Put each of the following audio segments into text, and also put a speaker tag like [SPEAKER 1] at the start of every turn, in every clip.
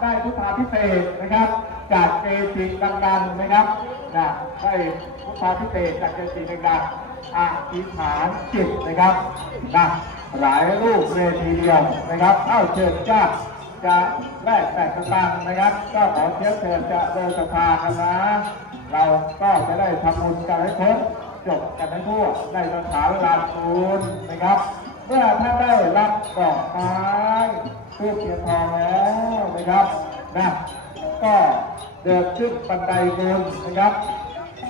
[SPEAKER 1] ได้พุทธาพิเศษนะครับจากเจจิดังๆนะครับนะได้พุทธาพิเศษจากเจจิดังๆอธิษฐานจิตนะครับนะหลายรูปเลยทีเดียวนะครับเอ้าเชิญจ้าจะแลกแตกต่างนะครับ ก็ขอเชื้อเชิญจะเดินสภากันนะ เราก็จะได้ทำบุญกันให้ครบจบกันให้ทั่วในสถานลานบุญนะครับ เมื่อท่านได้รับดอกไม้ ทูบเทียนทองแล้วนะครับนะก็เดินขึ้นบันไดบุญนะครับ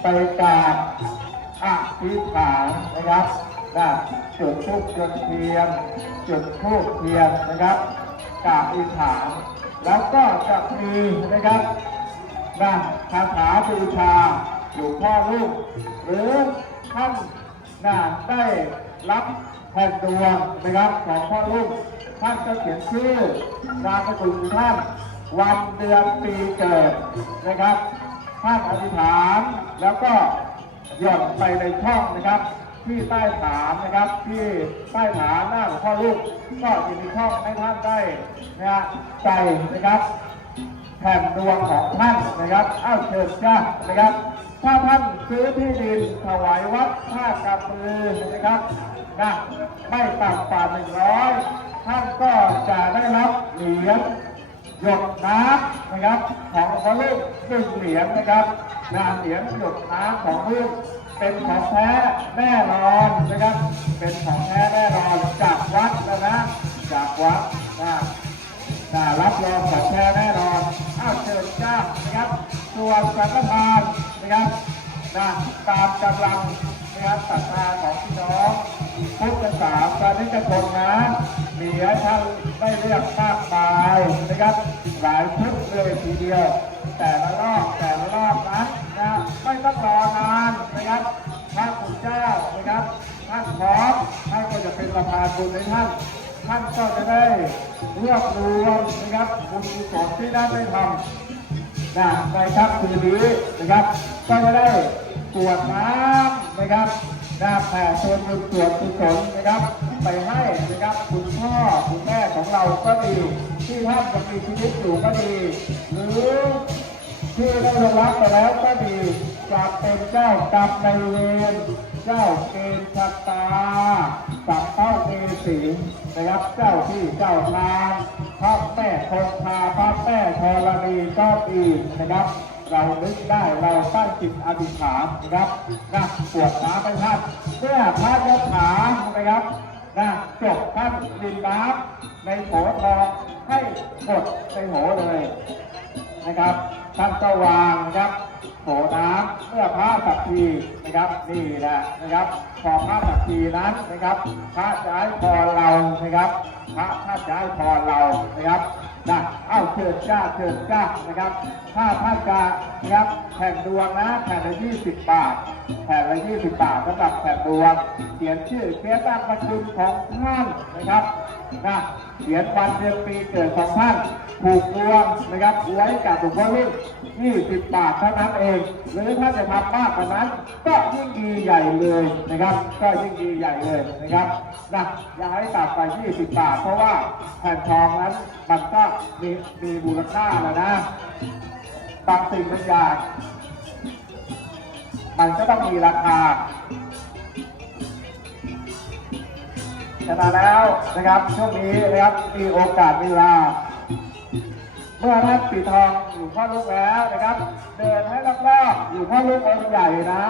[SPEAKER 1] ไปกราบอธิษฐานนะครับนะจุดทูบจุดเทียนจุดทูบเทียนนะครับกราบอธิษฐาน แล้วก็จะมีนะครับนะคาถาบูชาหลวงพ่อลูกหรือท่าน นะได้รับแผ่นดวงนะครับของพ่อลูกท่านก็เขียนชื่อนามสกุลท่านวันเดือนปีเกิดนะครับท่านอธิษฐานแล้วก็หย่อนไปในช่องนะครับ ที่ใต้ฐานนะครับ ที่ใต้ฐานหน้าของพ่อลูกก็จะมีช่องให้ท่านได้นะฮะใส่นะครับแผ่นดวงของท่านนะครับอ้าวเชิญจ้านะครับ ถ้าท่านซื้อที่ดินถวายวัดท่ากระปือนะครับนะไม่ต่ำกว่าหนึ่งร้อยท่านก็จะได้รับเหรียญหยดน้ำนะครับของพระลูกหนึ่งเหรียญนะครับนามเหรียญหยดน้ำของลูกเป็นของแท้แน่นอนนะครับ เป็นของแท้แน่นอนจากวัดแล้วนะจากวัดนะน่ารับรองของแท้แน่นอนอ้าวเชิญจ้านะครับส่วนสังฆทาน นะครับนะตามกำลังนะครับศรัทธาของพี่น้องพุทธศาสนิกชนนะมีให้ท่านได้เรียกมากมายนะครับหลายชุดเลยทีเดียว แต่ละรอบแต่ละรอบนะนะไม่ต้องรอนานนะครับพระคุณเจ้านะครับท่านพร้อมท่านก็จะเป็นประธานบุญในท่านท่านก็จะได้รวบรวมนะครับบุญกุศลที่ได้ได้ทำ นะในค่ำคืนนี้นะครับก็จะได้กรวดน้ำนะครับนาแผ่ส่วนบุญส่วนกุศลนะครับ ไปให้นะครับคุณพ่อคุณแม่ของเราก็ดี ที่ท่านจะมีชีวิตอยู่ก็ดี หรือที่ได้รับไปแล้วก็ดีจะเป็นเจ้ากรรมในายเวรเจ้าเกณฑ์ชะตาสัมเป้าเมสีนะครับ เจ้าที่เจ้าทางพระแม่ คงคาพระแม่ธรณีก็ดีนะครับ เรานึกได้เราตั้งจิตอธิษฐานนะครับนะปวดน้ำไปท่านเมื่อพระยศถานะครับนะจบท่านดินน้ำในโถทองให้หมดในโหเลยนะครับท่านก็วางนะครับโถน้ำเมื่อพระสักทีนะครับนี่แหละนะครับพอพระสักทีนั้นนะครับ พระจะให้พรเรานะครับ พระท่านจะให้พรเรานะครับ นะเอ้าเชิญจ้าเชิญจ้านะครับถ้าท่านจะนะครับแผ่นดวงนะแผ่นละ20บบาท แผ่นละ20บบาทสำหรับแผ่นดวง เขียนชื่อเขียนตามประชุมของท่านนะครับนะเขียนวันเดือนปีเกิดของท่านผูกดวงนะครับไว้กับหลวงพ่อลูก20บบาทเท่านั้นเอง หรือถ้าจะทำมากกว่านั้น ก็ยิ่งดีใหญ่เลยนะครับ ก็ยิ่งดีใหญ่เลยนะครับนะอย่าให้ต่ำไป20บาท เพราะว่าแผ่นทองนั้นมันก็มีมีมูลค่าแล้วนะ บางสิ่งบางอย่างมันก็ต้องมีราคาฉะนั้นแล้วนะครับช่วงนี้นะครับมีโอกาสมีเวลา เมื่อท่านปีทองอยู่พ่อลูกแล้วนะครับ เดินให้รอบๆอยู่พ่อลูกองค์ใหญ่นะ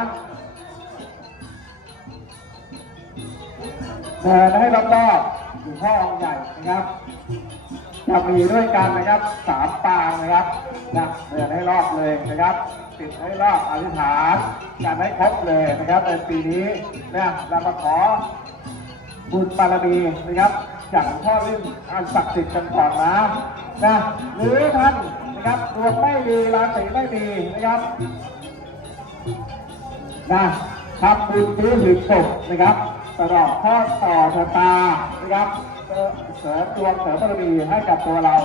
[SPEAKER 1] เดินให้รอบๆอยู่พ่อองค์ใหญ่นะครับ จะมีด้วยกันนะครับสามปางนะครับนะเดินให้รอบเลยนะครับปิดให้รอบอธิษฐานกันให้ครบเลยนะครับในปีนี้นี่ยเรามาขอบุญบารมีนะครับจากหลวงพ่อรื่นอันศักดิ์สิทธิ์กันก่อนนะนะหรือท่านนะครับดวงไม่ดีราศีไม่ดีนะครับนะทำบุญซื้อหินศพนะครับตลอดข้อต่อชะตานะครับ เสริมดวงเสริมบารมีให้กับตัวเรา
[SPEAKER 2] เ